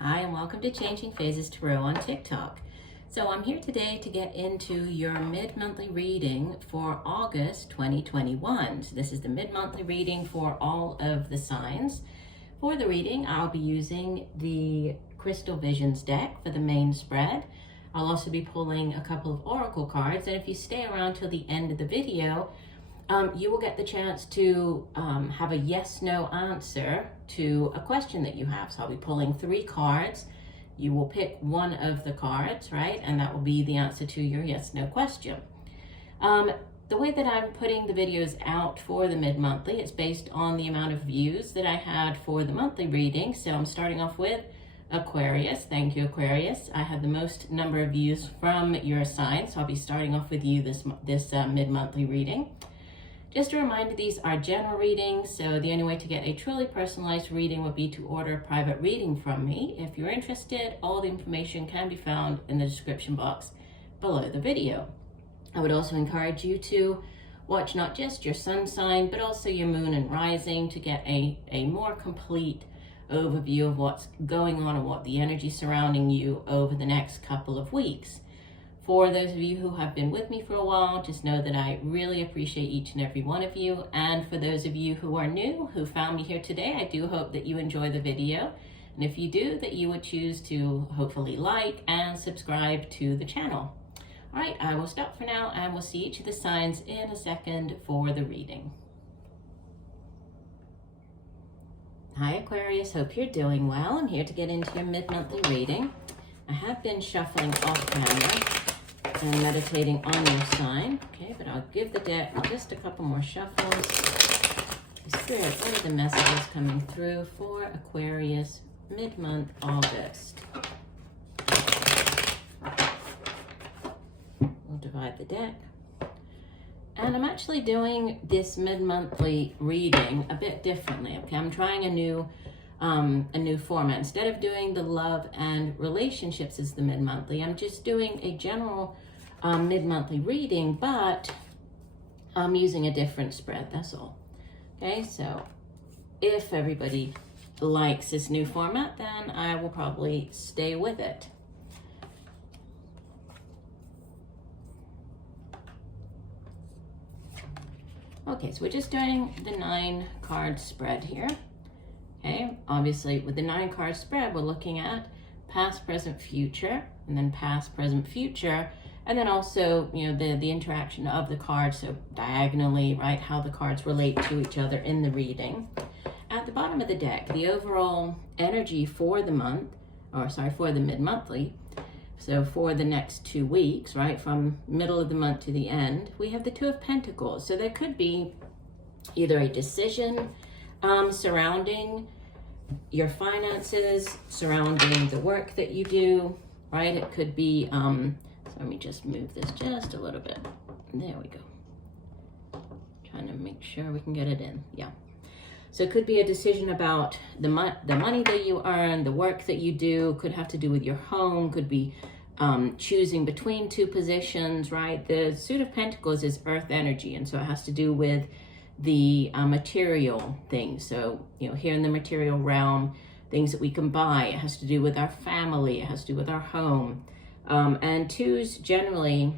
Hi, and welcome to Changing Phases Tarot on TikTok. So I'm here today to get into your mid-monthly reading for August 2021. So this is the mid-monthly reading for all of the signs. For the reading, I'll be using the Crystal Visions deck for the main spread. I'll also be pulling a couple of oracle cards, and if you stay around till the end of the video, you will get the chance to have a yes/no answer to a question that you have. So I'll be pulling 3 cards. You will pick one of the cards, right? And that will be the answer to your yes/no question. The way that I'm putting the videos out for the mid-monthly, it's based on the amount of views that I had for the monthly reading. So I'm starting off with Aquarius. Thank you, Aquarius. I had the most number of views from your sign, so I'll be starting off with you this mid-monthly reading. Just a reminder, these are general readings, so the only way to get a truly personalized reading would be to order a private reading from me. If you're interested, all the information can be found in the description box below the video. I would also encourage you to watch not just your sun sign, but also your moon and rising to get a more complete overview of what's going on and what the energy surrounding you over the next couple of weeks. For those of you who have been with me for a while, just know that I really appreciate each and every one of you. And for those of you who are new, who found me here today, I do hope that you enjoy the video. And if you do, that you would choose to hopefully like and subscribe to the channel. All right, I will stop for now and we'll see each of the signs in a second for the reading. Hi Aquarius, hope you're doing well. I'm here to get into your mid-monthly reading. I have been shuffling off camera and meditating on your sign, okay, but I'll give the deck just a couple more shuffles. Spirit, what are the messages coming through for Aquarius mid-month August? We'll divide the deck. And I'm actually doing this mid-monthly reading a bit differently, okay? I'm trying a new format. Instead of doing the love and relationships as the mid-monthly, I'm just doing a general mid-monthly reading, but I'm using a different spread, that's all. Okay, so if everybody likes this new format, then I will probably stay with it. Okay, so we're just doing the 9-card spread here. Okay, obviously with the 9-card spread, we're looking at past, present, future, and then past, present, future, and then also, you know, the interaction of the cards, so diagonally, right, how the cards relate to each other in the reading. At the bottom of the deck, the overall energy for the month, or sorry, for the mid-monthly, so for the next 2 weeks, right, from middle of the month to the end, we have the 2 of Pentacles. So there could be either a decision surrounding your finances, surrounding the work that you do, right? It could be, so let me just move this just a little bit. There we go. Trying to make sure we can get it in. Yeah. So it could be a decision about the money that you earn, the work that you do, could have to do with your home, could be choosing between 2 positions, right? The Suit of Pentacles is earth energy, and so it has to do with the material things. So, you know, here in the material realm, things that we can buy, it has to do with our family, it has to do with our home. And 2s generally,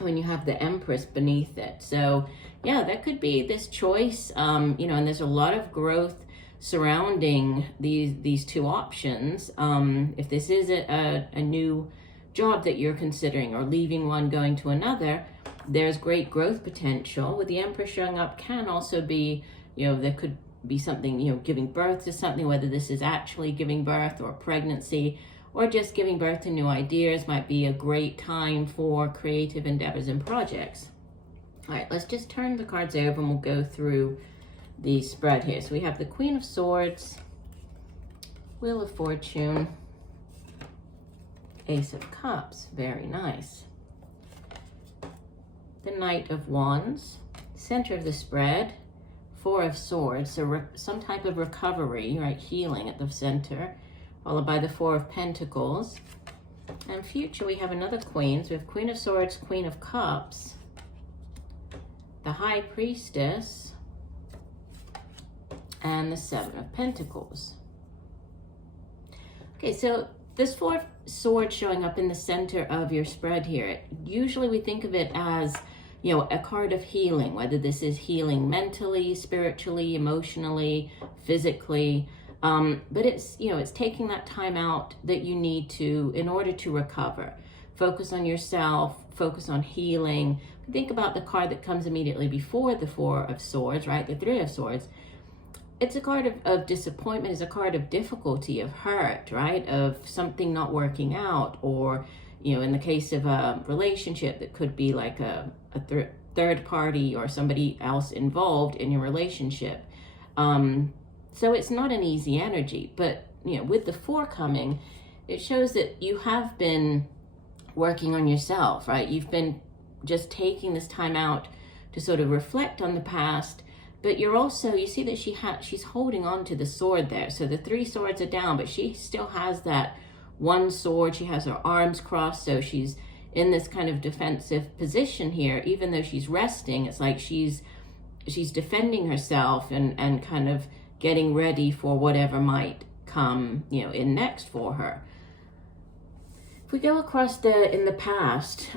when you have the Empress beneath it. So yeah, that could be this choice, you know, and there's a lot of growth surrounding these 2 options. If this is a new job that you're considering, or leaving one, going to another, there's great growth potential. With the Empress showing up, can also be, you know, there could be something, you know, giving birth to something, whether this is actually giving birth or pregnancy, or just giving birth to new ideas. Might be a great time for creative endeavors and projects. All right, let's just turn the cards over and we'll go through the spread here. So we have the Queen of Swords, Wheel of Fortune, Ace of Cups, very nice. The Knight of Wands, center of the spread, 4 of Swords, so some type of recovery, right, healing at the center, followed by the 4 of Pentacles. And future, we have another Queen, so we have Queen of Swords, Queen of Cups, the High Priestess, and the 7 of Pentacles. Okay, so this Four of Swords showing up in the center of your spread here, usually we think of it as, you know, a card of healing, whether this is healing mentally, spiritually, emotionally, physically. But it's, you know, it's taking that time out that you need to in order to recover. Focus on yourself, focus on healing. Think about the card that comes immediately before the Four of Swords, right? The Three of Swords. It's a card of disappointment, it's a card of difficulty, of hurt, right? Of something not working out, or, you know, in the case of a relationship, that could be like a third party or somebody else involved in your relationship. So it's not an easy energy, but, you know, with the Four coming, it shows that you have been working on yourself, right? You've been just taking this time out to sort of reflect on the past. But you're also, you see that she's holding on to the sword there. So the three swords are down, but she still has that one sword. She has her arms crossed, so she's in this kind of defensive position here. Even though she's resting, it's like she's defending herself and kind of getting ready for whatever might come, you know, in next for her. If we go across in the past,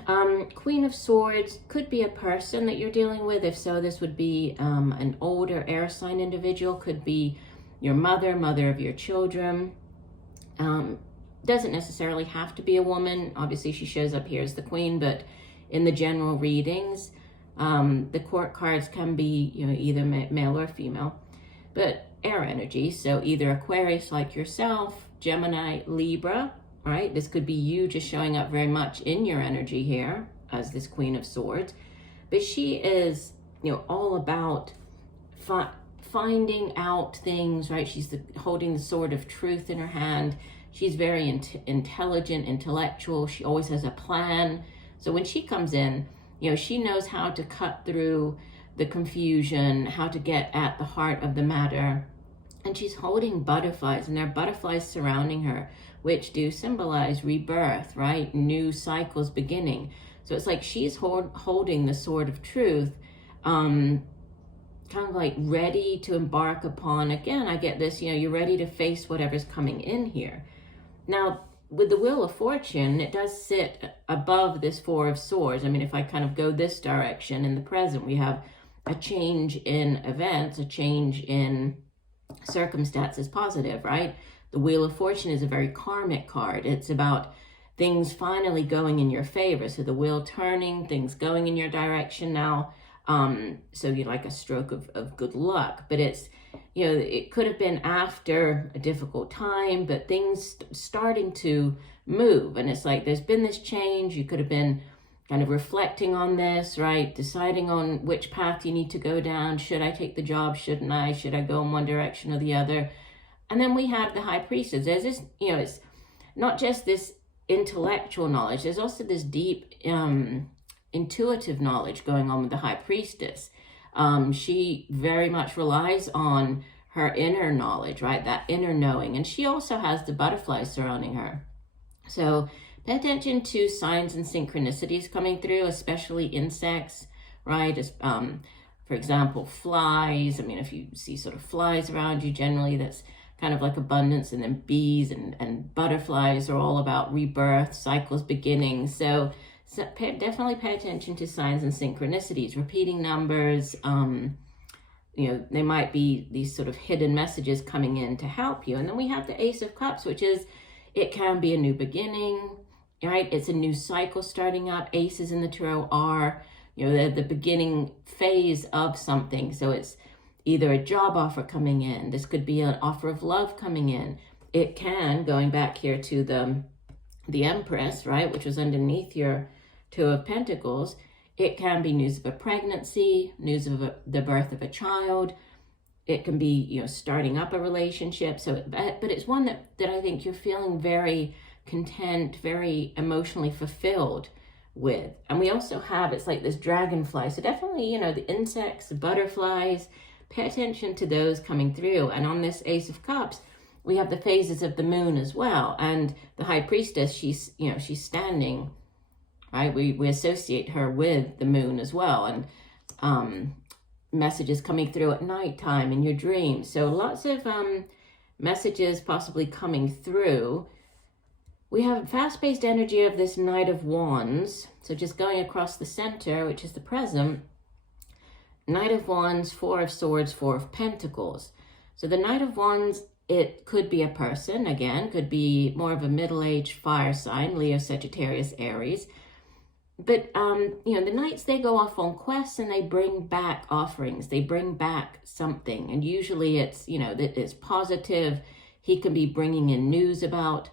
Queen of Swords could be a person that you're dealing with. If so, this would be an older air sign individual, could be your mother of your children. Doesn't necessarily have to be a woman. Obviously, she shows up here as the queen, but in the general readings, the court cards can be, you know, either male or female, but air energy. So either Aquarius like yourself, Gemini, Libra, right? This could be you just showing up very much in your energy here as this Queen of Swords. But she is, you know, all about finding out things, right? She's holding the sword of truth in her hand. She's very intelligent, intellectual. She always has a plan. So when she comes in, you know, she knows how to cut through the confusion, how to get at the heart of the matter. And she's holding butterflies, and there are butterflies surrounding her, which do symbolize rebirth, right? New cycles beginning. So it's like she's holding the sword of truth, kind of like ready to embark upon, again, I get this, you know, you're ready to face whatever's coming in here. Now, with the Wheel of Fortune, it does sit above this Four of Swords. I mean, if I kind of go this direction in the present, we have a change in events, a change in circumstances, positive, right? The Wheel of Fortune is a very karmic card. It's about things finally going in your favor. So the wheel turning, things going in your direction now. So you're like a stroke of good luck. But it's, you know, it could have been after a difficult time, but things starting to move. And it's like there's been this change. You could have been kind of reflecting on this, right? Deciding on which path you need to go down. Should I take the job? Shouldn't I? Should I go in one direction or the other? And then we have the High Priestess. There's this, you know, it's not just this intellectual knowledge. There's also this deep intuitive knowledge going on with the High Priestess. She very much relies on her inner knowledge, right? That inner knowing. And she also has the butterflies surrounding her. So pay attention to signs and synchronicities coming through, especially insects, right? For example, flies. I mean, if you see sort of flies around you, generally that's kind of like abundance. And then bees and butterflies are all about rebirth, cycles beginning. So definitely pay attention to signs and synchronicities, repeating numbers. You know, there might be these sort of hidden messages coming in to help you. And then we have the Ace of Cups, which is, it can be a new beginning, right? It's a new cycle starting up. Aces in the tarot are, you know, they're the beginning phase of something. So it's either a job offer coming in. This could be an offer of love coming in. It can, going back here to the Empress, right, which was underneath your Two of Pentacles, it can be news of a pregnancy, news of the birth of a child. It can be, you know, starting up a relationship. So, but it's one that I think you're feeling very content, very emotionally fulfilled with. And we also have, it's like this dragonfly. So definitely, you know, the insects, the butterflies, pay attention to those coming through. And on this Ace of Cups, we have the phases of the moon as well. And the High Priestess, she's, you know, she's standing, right? We associate her with the moon as well. And messages coming through at nighttime in your dreams. So lots of messages possibly coming through. We have fast-paced energy of this Knight of Wands. So just going across the center, which is the present, Knight of Wands, Four of Swords, Four of Pentacles. So the Knight of Wands, it could be a person, again, could be more of a middle-aged fire sign, Leo, Sagittarius, Aries. But, you know, the Knights, they go off on quests and they bring back offerings. They bring back something. And usually it's, you know, it's positive. He can be bringing in news about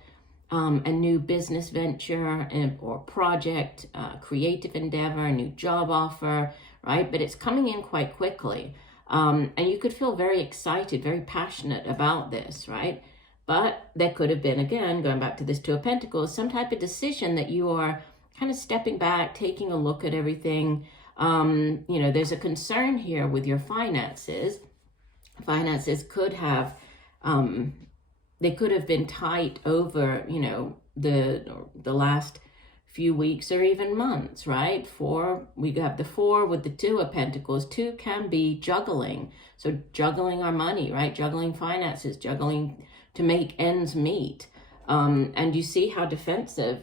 a new business venture or project, creative endeavor, a new job offer, right? But it's coming in quite quickly. And you could feel very excited, very passionate about this, right? But there could have been, again, going back to this Two of Pentacles, some type of decision that you are kind of stepping back, taking a look at everything. You know, there's a concern here with your finances. Finances could have, they could have been tight over, you know, the last few weeks or even months, right? We have the Four with the Two of Pentacles. Two can be juggling. So juggling our money, right? Juggling finances, juggling to make ends meet. And you see how defensive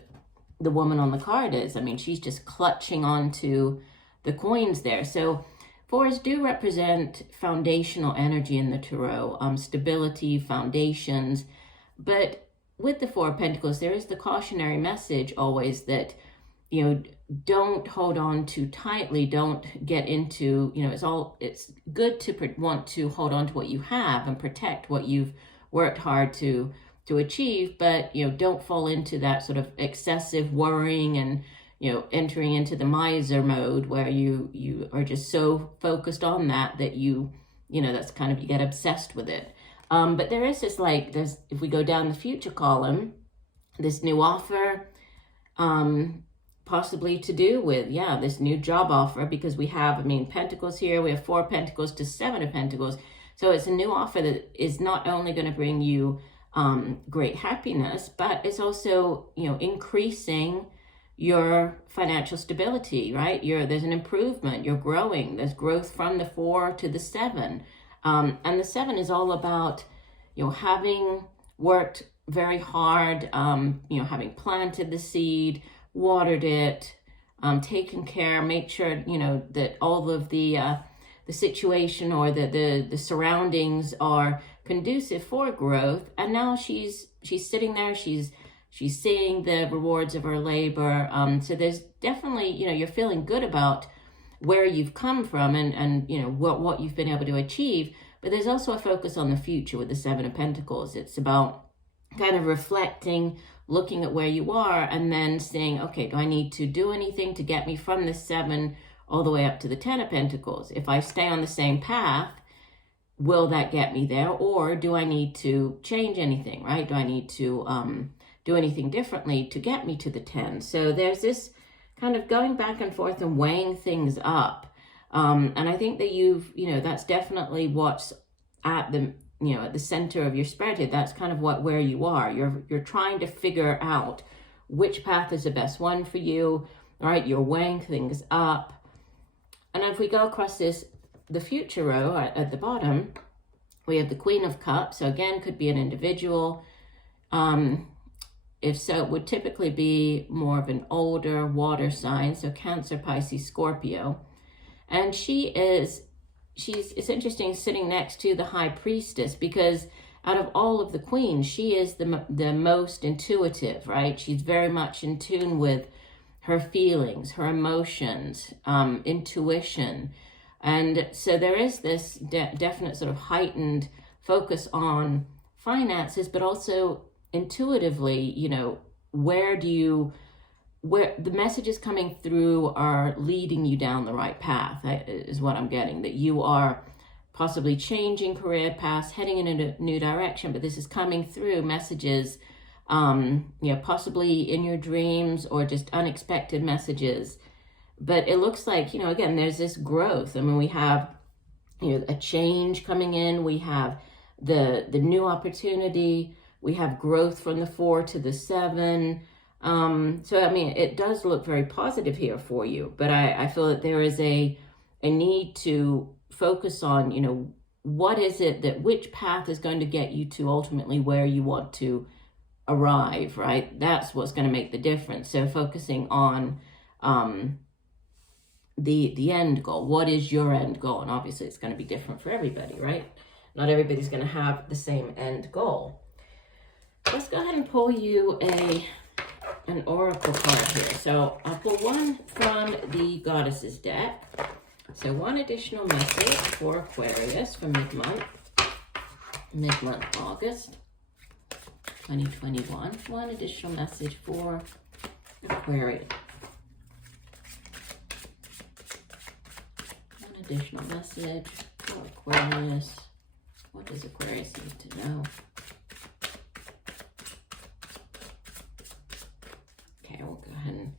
the woman on the card is. I mean, she's just clutching onto the coins there. So fours do represent foundational energy in the tarot, stability, foundations. But with the Four of Pentacles, there is the cautionary message always that, you know, don't hold on too tightly. Don't get into, you know, it's good to want to hold on to what you have and protect what you've worked hard to achieve, but, you know, don't fall into that sort of excessive worrying and, you know, entering into the miser mode where you are just so focused on that you know, that's kind of, you get obsessed with it. But there is this, like, if we go down the future column, this new offer, possibly to do with, yeah, this new job offer, because we have, I mean, Pentacles here, we have Four of Pentacles to Seven of Pentacles. So it's a new offer that is not only going to bring you great happiness, but it's also, you know, increasing your financial stability, right? There's an improvement, you're growing, there's growth from the Four to the Seven. And the Seven is all about, you know, having worked very hard, you know, having planted the seed, watered it, taken care, make sure, you know, that all of the situation or the surroundings are conducive for growth. And now she's sitting there, she's seeing the rewards of her labor. So there's definitely, you know, you're feeling good about where you've come from and you know, what you've been able to achieve. But there's also a focus on the future with the Seven of Pentacles. It's about kind of reflecting, looking at where you are, and then saying, okay, do I need to do anything to get me from the Seven all the way up to the Ten of Pentacles? If I stay on the same path, will that get me there? Or do I need to change anything, right? Do I need to do anything differently to get me to the 10? So there's this kind of going back and forth and weighing things up. And I think that you know, that's definitely what's at the, you know, at the center of your spread here. That's kind of where you are. You're trying to figure out which path is the best one for you, right? You're weighing things up. And if we go across the future row at the bottom, we have the Queen of Cups. So again, could be an individual. If so, it would typically be more of an older water sign. So Cancer, Pisces, Scorpio. And it's interesting sitting next to the High Priestess, because out of all of the queens, she is the most intuitive, right? She's very much in tune with her feelings, her emotions, intuition. And so there is this definite sort of heightened focus on finances, but also intuitively, you know, where the messages coming through are leading you down the right path, is what I'm getting, that you are possibly changing career paths, heading in a new direction, but this is coming through messages, you know, possibly in your dreams or just unexpected messages. But it looks like, you know, again, there's this growth. I mean, we have, you know, a change coming in. We have the new opportunity. We have growth from the 4 to the 7. So, I mean, it does look very positive here for you. But I feel that there is a need to focus on, you know, what is it which path is going to get you to ultimately where you want to arrive, right? That's what's going to make the difference. So focusing on the end goal. What is your end goal? And obviously it's going to be different for everybody, right? Not everybody's going to have the same end goal. Let's go ahead and pull you an oracle card here. So I'll pull one from the Goddesses deck. So one additional message for Aquarius for mid-month August 2021. One additional message for Aquarius. One additional message for Aquarius. What does Aquarius need to know? Okay, we'll go ahead and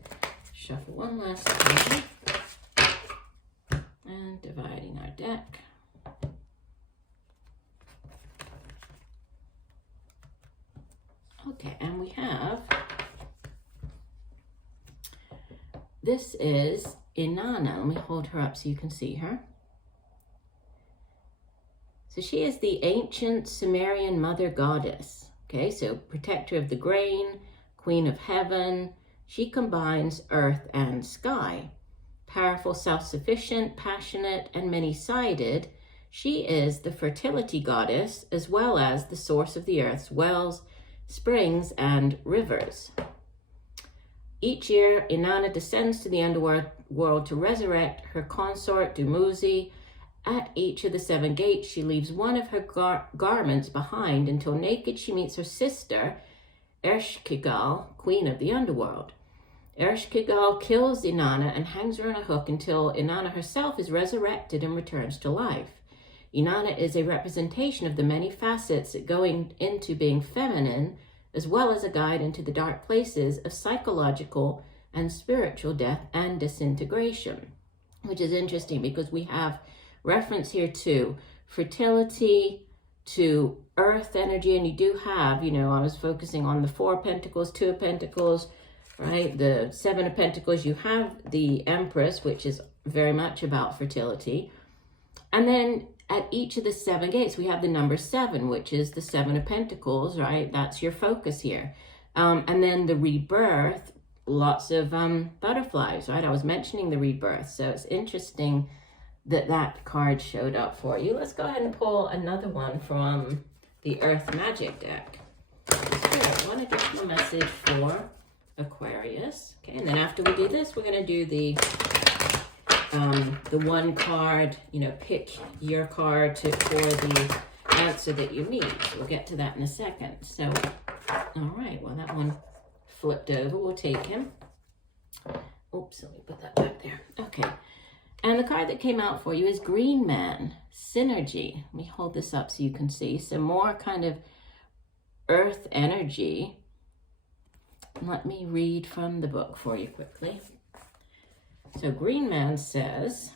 shuffle one last time. And dividing our deck. Okay, and we have, this is Inanna. Let me hold her up so you can see her. So she is the ancient Sumerian mother goddess. Okay, so protector of the grain, queen of heaven. She combines earth and sky. Powerful, self-sufficient, passionate, and many-sided, she is the fertility goddess as well as the source of the earth's wells, springs, and rivers. Each year, Inanna descends to the underworld to resurrect her consort Dumuzi. At each of the 7 gates, she leaves one of her garments behind until naked she meets her sister, Ereshkigal, queen of the underworld. Ereshkigal kills Inanna and hangs her on a hook until Inanna herself is resurrected and returns to life. Inanna is a representation of the many facets that go into being feminine, as well as a guide into the dark places of psychological and spiritual death and disintegration, which is interesting because we have reference here to fertility, to earth energy, and you do have, I was focusing on the 4 of Pentacles, 2 of Pentacles, right? The 7 of Pentacles, you have the Empress, which is very much about fertility. And then at each of the 7 gates, we have the number 7, which is the 7 of Pentacles, right? That's your focus here. And then the rebirth, lots of butterflies, right? I was mentioning the rebirth. So it's interesting that card showed up for you. Let's go ahead and pull another one from the Earth Magic deck. So one additional message for Aquarius. Okay, and then after we do this, we're going to do the one card, pick your card for the answer that you need. So we'll get to that in a second. So, all right, well, that one flipped over. We'll take him. Oops, let me put that back there. Okay, and the card that came out for you is Green Man, Synergy. Let me hold this up so you can see. So more kind of earth energy. Let me read from the book for you quickly. So Green Man says,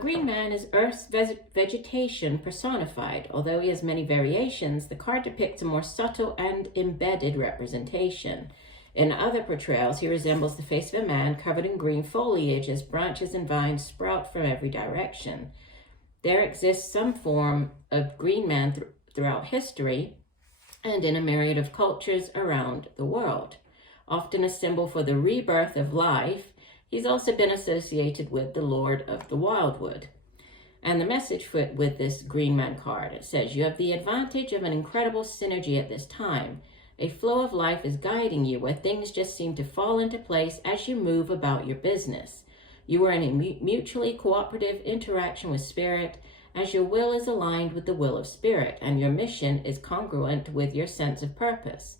Green Man is Earth's vegetation personified. Although he has many variations, the card depicts a more subtle and embedded representation. In other portrayals, he resembles the face of a man covered in green foliage as branches and vines sprout from every direction. There exists some form of Green Man throughout history and in a myriad of cultures around the world. Often a symbol for the rebirth of life, he's also been associated with the Lord of the Wildwood. And the message with this Green Man card, it says, you have the advantage of an incredible synergy at this time. A flow of life is guiding you where things just seem to fall into place as you move about your business. You are in a mutually cooperative interaction with Spirit as your will is aligned with the will of Spirit and your mission is congruent with your sense of purpose.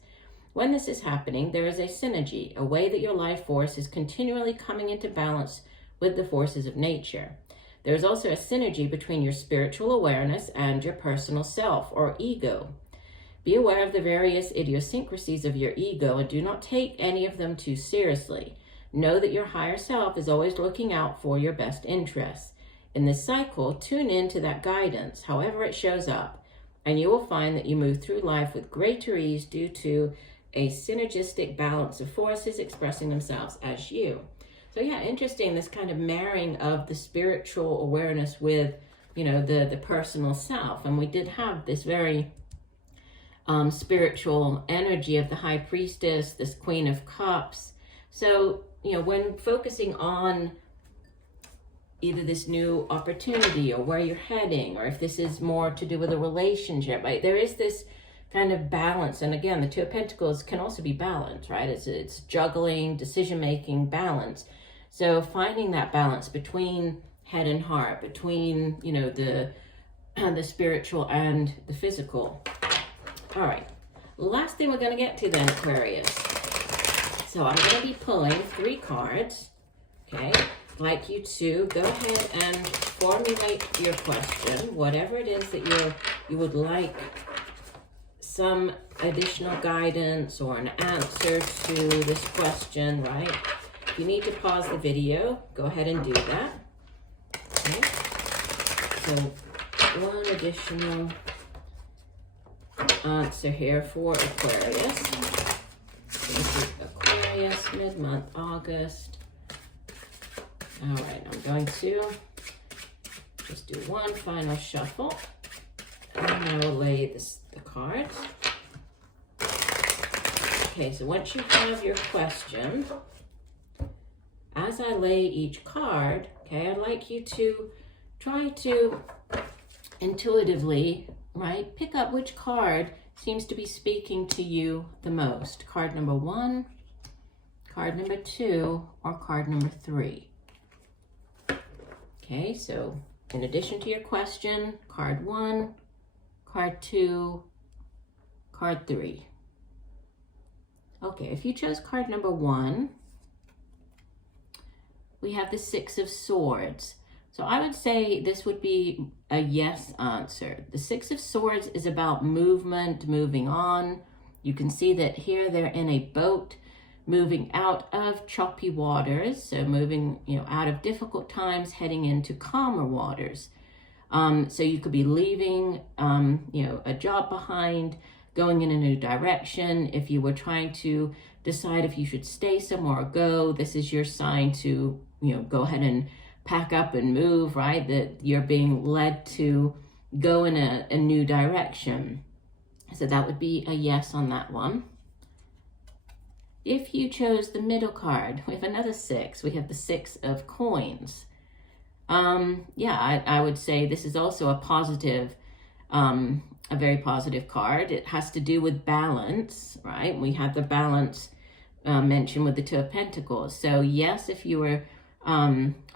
When this is happening, there is a synergy, a way that your life force is continually coming into balance with the forces of nature. There is also a synergy between your spiritual awareness and your personal self or ego. Be aware of the various idiosyncrasies of your ego and do not take any of them too seriously. Know that your higher self is always looking out for your best interests. In this cycle, tune into that guidance, however it shows up, and you will find that you move through life with greater ease due to a synergistic balance of forces expressing themselves as you. So yeah, interesting, this kind of marrying of the spiritual awareness with, you know, the personal self. And we did have this very spiritual energy of the High Priestess, this Queen of Cups. So, you know, when focusing on either this new opportunity or where you're heading, or if this is more to do with a relationship, right? There is this kind of balance. And again, the Two of Pentacles can also be balance, right? It's juggling, decision-making, balance. So finding that balance between head and heart, between, you know, the spiritual and the physical. All right, last thing we're going to get to then, Aquarius. So I'm going to be pulling 3 cards, okay? I'd like you to go ahead and formulate your question, whatever it is that you would like some additional guidance or an answer to this question, right? If you need to pause the video, go ahead and do that. Okay. So one additional answer here for Aquarius. This is Aquarius, mid-month, August. All right, I'm going to just do one final shuffle, and I will lay the cards. Okay, so once you have your question, as I lay each card, okay, I'd like you to try to intuitively, right, pick up which card seems to be speaking to you the most. Card number 1, card number 2, or card number 3. Okay, so in addition to your question, card 1, card 2, card 3. Okay, if you chose card number 1, we have the 6 of Swords. So I would say this would be a yes answer. The 6 of Swords is about movement, moving on. You can see that here they're in a boat, moving out of choppy waters, so moving, you know, out of difficult times, heading into calmer waters. So you could be leaving, you know, a job behind, going in a new direction. If you were trying to decide if you should stay somewhere or go, this is your sign to, you know, go ahead and pack up and move, right? That you're being led to go in a new direction. So that would be a yes on that one. If you chose the middle card, we have another 6. We have the 6 of Coins. Yeah, I would say this is also a positive, a very positive card. It has to do with balance, right? We have the balance mentioned with the 2 of Pentacles. So yes, if you were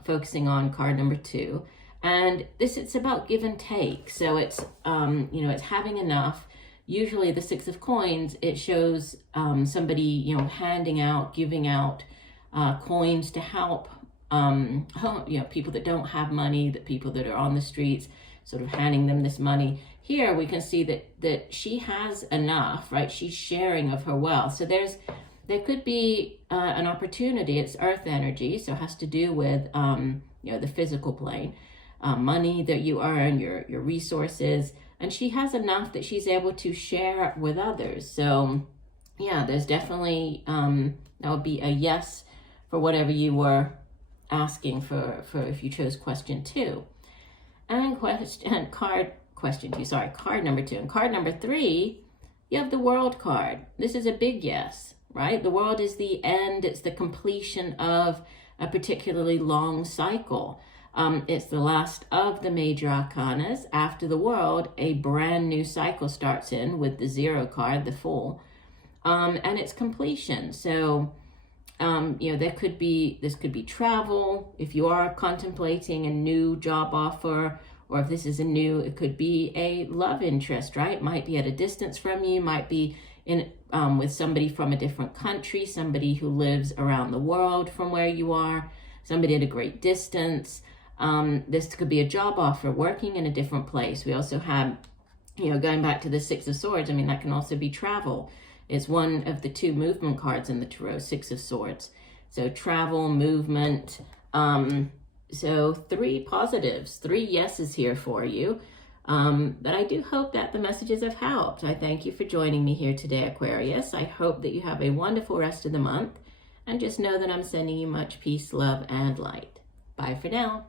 focusing on card number 2, and this, it's about give and take. So it's, you know, it's having enough. Usually the 6 of Coins, it shows somebody, you know, handing out, giving out coins to help, you know, people that don't have money, the people that are on the streets, sort of handing them this money. Here we can see that she has enough, right? She's sharing of her wealth. So there could be an opportunity. It's earth energy, so it has to do with, you know, the physical plane, money that you earn, your resources. And she has enough that she's able to share with others. So yeah, there's definitely, that would be a yes for whatever you were asking for if you chose question 2. And card number 2. And card number 3, you have the World card. This is a big yes, right? The World is the end. It's the completion of a particularly long cycle. It's the last of the major arcanas. After the World, a brand new cycle starts in with the 0 card, the Fool, and it's completion. So, you know, this could be travel. If you are contemplating a new job offer, or if this is it could be a love interest, right? Might be at a distance from you, might be in with somebody from a different country, somebody who lives around the world from where you are, somebody at a great distance. This could be a job offer, working in a different place. We also have, you know, going back to the 6 of Swords, I mean, that can also be travel. It's one of the 2 movement cards in the Tarot, 6 of Swords. So travel, movement. So 3 positives, 3 yeses here for you. But I do hope that the messages have helped. I thank you for joining me here today, Aquarius. I hope that you have a wonderful rest of the month. And just know that I'm sending you much peace, love, and light. Bye for now.